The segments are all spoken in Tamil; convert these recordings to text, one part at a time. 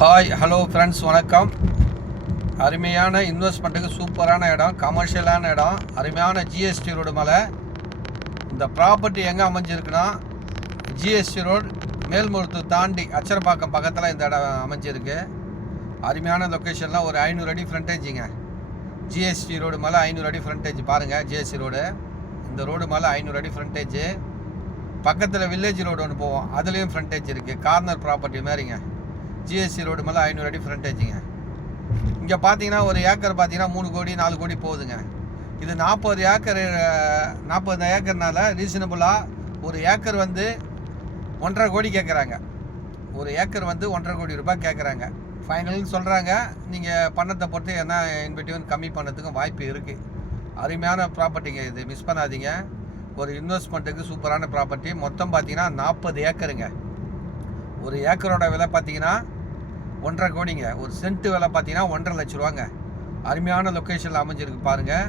ஹாய் ஹலோ ஃப்ரெண்ட்ஸ், வணக்கம். அருமையான இன்வெஸ்ட்மெண்ட்டுக்கு சூப்பரான இடம், கமர்ஷியலான இடம், அருமையான ஜிஎஸ்டி ரோடு மேலே. இந்த ப்ராப்பர்ட்டி எங்கே அமைஞ்சிருக்குன்னா, ஜிஎஸ்டி ரோடு மேல்மருத்தூர் தாண்டி அச்சரப்பாக்கம் பக்கத்தில் இந்த இடம் அமைஞ்சிருக்கு. அருமையான லொக்கேஷனில் ஒரு 500 அடி ஃப்ரண்டேஜுங்க. ஜிஎஸ்டி ரோடு மேலே 500 அடி ஃப்ரண்டேஜ் பாருங்கள். ஜிஎஸ்டி ரோடு, இந்த ரோடு மேலே 500 அடி ஃப்ரண்டேஜ். பக்கத்தில் வில்லேஜ் ரோடு ஒன்று போவோம், அதுலேயும் ஃப்ரண்டேஜ் இருக்குது. கார்னர் ப்ராப்பர்ட்டி மாதிரிங்க. ஜிஎஸ்டி ரோடு மேலே 500 அடி ஃப்ரண்டேஜுங்க. இங்கே பார்த்தீங்கன்னா ஒரு ஏக்கர் பார்த்தீங்கன்னா 3 கோடி 4 கோடி போகுதுங்க. இது 40 ஏக்கர்னால ரீசனபுளாக ஒரு ஏக்கர் வந்து 1.5 கோடி கேட்குறாங்க. ஒரு ஏக்கர் வந்து 1.5 கோடி ரூபாய் கேட்குறாங்க. ஃபைனல்னு சொல்கிறாங்க. நீங்கள் பணத்தை பொறுத்து என்ன இன்வெட்டிவ் கம்மி பண்ணதுக்கும் வாய்ப்பு இருக்குது. அருமையான ப்ராப்பர்ட்டிங்க, இது மிஸ் பண்ணாதீங்க. ஒரு இன்வெஸ்ட்மெண்ட்டுக்கு சூப்பரான ப்ராப்பர்ட்டி. மொத்தம் பார்த்தீங்கன்னா 40 ஏக்கருங்க. ஒரு ஏக்கரோட விலை பார்த்தீங்கன்னா 1.5 கோடிங்க. ஒரு சென்ட்டு விலை பார்த்தீங்கன்னா 1.5 லட்ச ரூபாங்க. அருமையான லொக்கேஷனில் அமைஞ்சிருக்கு பாருங்கள்.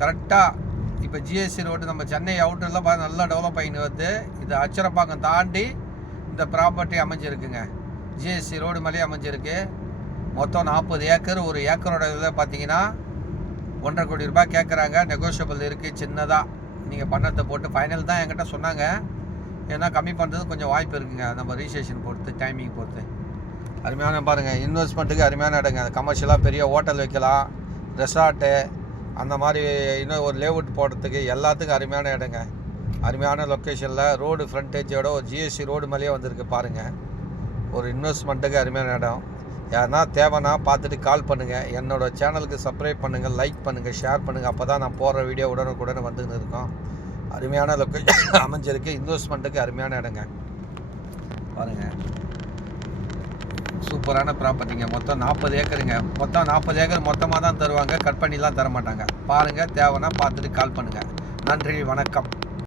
கரெக்டாக இப்போ ஜிஎஸ்டி ரோடு நம்ம சென்னை அவுட்டரில் நல்லா டெவலப் ஆகின்னு வருது. இது அச்சரப்பாக்கம் தாண்டி இந்த ப்ராப்பர்ட்டி அமைஞ்சிருக்குங்க. ஜிஎஸ்டி ரோடு மேலேயே அமைஞ்சிருக்கு. மொத்தம் 40 ஏக்கர். ஒரு ஏக்கரோட விலை பார்த்தீங்கன்னா 1.5 கோடி ரூபாய் கேட்குறாங்க. நெகோஷியபிள் இருக்குது சின்னதாக. நீங்கள் பணத்தை போட்டு ஃபைனல் தான் என்கிட்ட சொன்னாங்க. ஏன்னா கம்மி பண்ணுறது கொஞ்சம் வாய்ப்பு இருக்குங்க, நம்ம ரிஜிஸ்ட்ரேஷன் பொறுத்து, டைமிங் பொறுத்து. அருமையான பாருங்கள், இன்வெஸ்ட்மெண்ட்டுக்கு அருமையான இடங்க. கமர்ஷியலாக பெரிய ஹோட்டல் வைக்கலாம், ரெசார்ட்டு, அந்த மாதிரி இன்னும் ஒரு லேஅவுட் போடுறதுக்கு எல்லாத்துக்கும் அருமையான இடங்க. அருமையான லொக்கேஷனில் ரோடு ஃப்ரண்டேஜோட ஒரு ஜிஎஸ்டி ரோடு மேலேயே வந்திருக்கு பாருங்கள். ஒரு இன்வெஸ்ட்மெண்ட்டுக்கு அருமையான இடம். யாருன்னா தேவைன்னா பார்த்துட்டு கால் பண்ணுங்கள். என்னோடய சேனலுக்கு சப்ஸ்கிரைப் பண்ணுங்கள், லைக் பண்ணுங்கள், ஷேர் பண்ணுங்கள். அப்போ தான் நான் போடுற வீடியோ உடனுக்குடன் வந்துன்னு இருக்கோம். அருமையான லொக்கேஷன் அமைஞ்சிருக்கு. இன்வெஸ்ட்மெண்ட்டுக்கு அருமையான இடங்க பாருங்கள். சூப்பரான ப்ராப்பர்ட்டிங்க. மொத்தம் 40 ஏக்கருங்க. மொத்தம் 40 ஏக்கர் மொத்தமாக தான் தருவாங்க, கட் பண்ணிலாம் தர மாட்டாங்க. பாருங்கள், தேவைன்னா பார்த்துட்டு கால் பண்ணுங்கள். நன்றி, வணக்கம்.